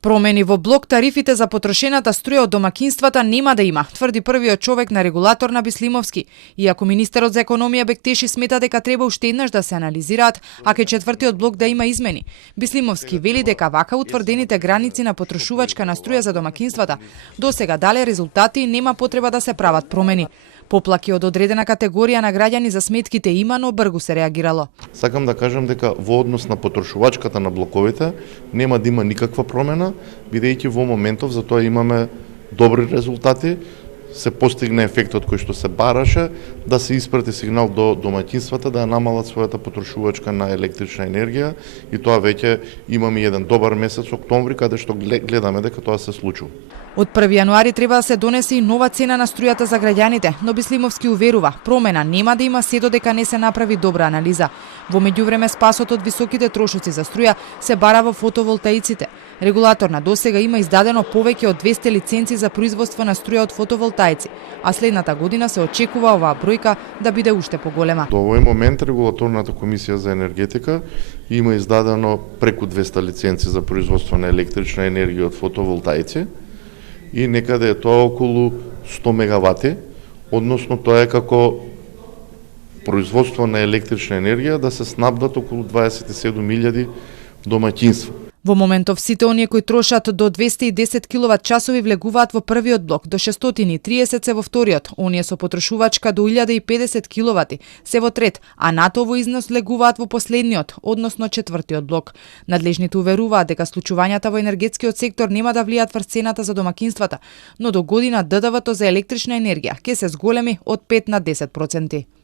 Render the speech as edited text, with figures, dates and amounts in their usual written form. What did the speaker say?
Промени во блок тарифите за потрошената струја од домакинствата нема да има, тврди првиот човек на регулатор на Бислимовски. Иако министерот за економија Бектеши смета дека треба уште еднаш да се анализираат, а кај четвртиот блок да има измени. Бислимовски вели дека вака утврдените граници на потрошувачка на струја за домакинствата досега дале резултати и нема потреба да се прават промени. Поплаки од одредена категорија на граѓани за сметките има, но бргу се реагирало. Сакам да кажам дека во однос на потрошувачката на блоковите нема да има никаква промена, бидејќи во моментов за тоа имаме добри резултати, се постигне ефектот кој што се бараше, да се испрати сигнал до домаќинствата да ја намалат својата потрошувачка на електрична енергија и тоа веќе имаме еден добар месец октомври каде што гледаме дека тоа се случува. Од 1 јануари треба да се донесе и нова цена на струјата за граѓаните, но Бислимовски уверува, промена нема да има се додека не се направи добра анализа. Во меѓувреме спасот од високите трошоци за струја се бара во фотоволтаиците. Регулатор на досега има издадено повеќе од 200 лиценци за производство на струја од фотоволтаици, а следната година се очекува оваа бројка да биде уште поголема. До овој момент регулаторната комисија за енергетика има издадено преку 200 лиценци за производство на електрична енергија од фотоволтаици и некаде е тоа околу 100 мегавати, односно тоа е како производство на електрична енергија да се снабдат околу 27.000 домаќинства. Во моментов сите оние кои трошат до 210 киловат часови влегуваат во првиот блок, до 630 се во вториот, оние со потрошувачка до 1050 киловати се во трет, а над овој износ влегуваат во последниот, односно четвртиот блок. Надлежните уверуваат дека случувањата во енергетскиот сектор нема да влијат врз цената за домакинствата, но до година ДДВ-то за електрична енергија ќе се зголеми од 5 на 10%.